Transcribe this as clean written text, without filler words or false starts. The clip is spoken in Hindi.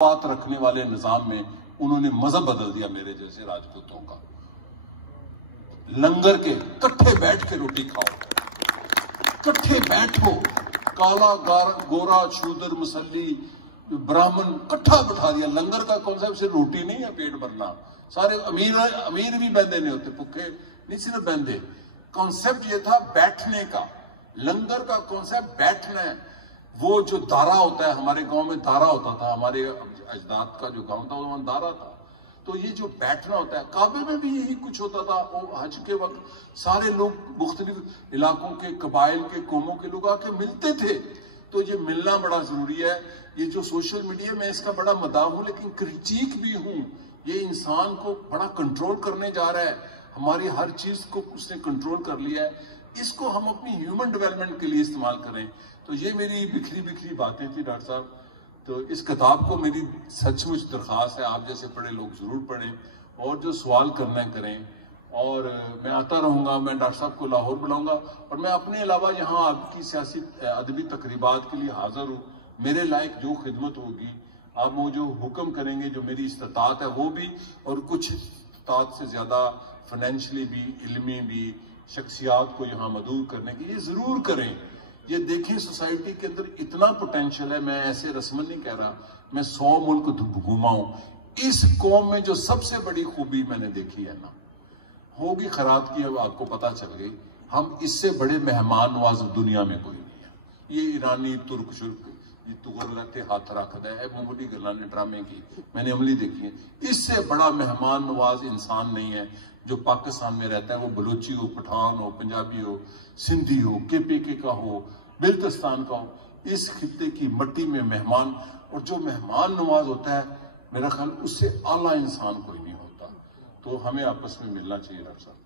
बात रखने वाले निजाम में उन्होंने मजहब बदल दिया मेरे जैसे राजपूतों का। लंगर के कट्ठे बैठ के रोटी खाओ, कट्ठे बैठो, काला गोरा शूदर मुसल्ली ब्राह्मण कट्ठा बैठा दिया। लंगर का कॉन्सेप्ट सिर्फ रोटी नहीं है पेट भरना, सारे अमीर भी बंदे नहीं होते, भुखे नहीं सिर्फ बंदे। कॉन्सेप्ट ये था बैठने का, लंगर का कॉन्सेप्ट बैठना है। वो जो दारा होता है, हमारे गांव में दारा होता था, हमारे अजदाद का जो गांव था वहां दारा था। तो ये जो बैठना होता है, काबे में भी यही कुछ होता था। वो हज के वक्त सारे लोग मुख्तलिफ इलाकों के कबाइल के कौमों के लोग आके मिलते थे। तो ये मिलना बड़ा जरूरी है। ये जो सोशल मीडिया में इसका बड़ा मदाह हूं, लेकिन क्रिटिक भी हूं। ये इंसान को बड़ा कंट्रोल करने जा रहा है, हमारी हर चीज को उसने कंट्रोल कर लिया है। इसको हम अपनी ह्यूमन डेवलपमेंट के लिए इस्तेमाल करें। तो ये मेरी बिखरी बिखरी बातें थी डॉक्टर साहब। तो इस किताब को मेरी सचमुच दरख्वास्त है, आप जैसे पढ़े लोग जरूर पढ़ें और जो सवाल करना है करें। और मैं आता रहूँगा, मैं डॉक्टर साहब को लाहौर बुलाऊंगा और मैं अपने अलावा यहाँ आपकी सियासी अदबी तकरीबात के लिए हाजिर हूँ। मेरे लायक जो खिदमत होगी, आप वो जो हुक्म करेंगे, जो मेरी इस्तात है वो भी, और कुछ इस्तात से ज़्यादा फाइनेंशली भी, इल्मी भी, शख्सियात को यहाँ मदऊ करने की, ये ज़रूर करें। ये देखें सोसाइटी के अंदर इतना पोटेंशियल है। मैं ऐसे रस्मन नहीं कह रहा, मैं 100 मुल्क घूमा हूं। इस कौम में जो सबसे बड़ी खूबी मैंने देखी है ना, होगी खैरात की, अब आपको पता चल गई। हम इससे बड़े मेहमान नवाज दुनिया में कोई नहीं है। ये ईरानी तुर्क शुर्क ये तुगलते हाथ रखता है, मामूली गलाने ड्रामे की मैंने अमली देखी है। इससे बड़ा मेहमान नवाज इंसान नहीं है जो पाकिस्तान में रहता है। वो बलूची हो, पठान हो, पंजाबी हो, सिंधी हो, केपीके का हो, बिल्तिस्तान का हो, इस खित्ते की मट्टी में मेहमान, और जो मेहमान नवाज होता है, मेरा ख्याल उससे आला इंसान कोई नहीं होता। तो हमें आपस में मिलना चाहिए डॉक्टर साहब।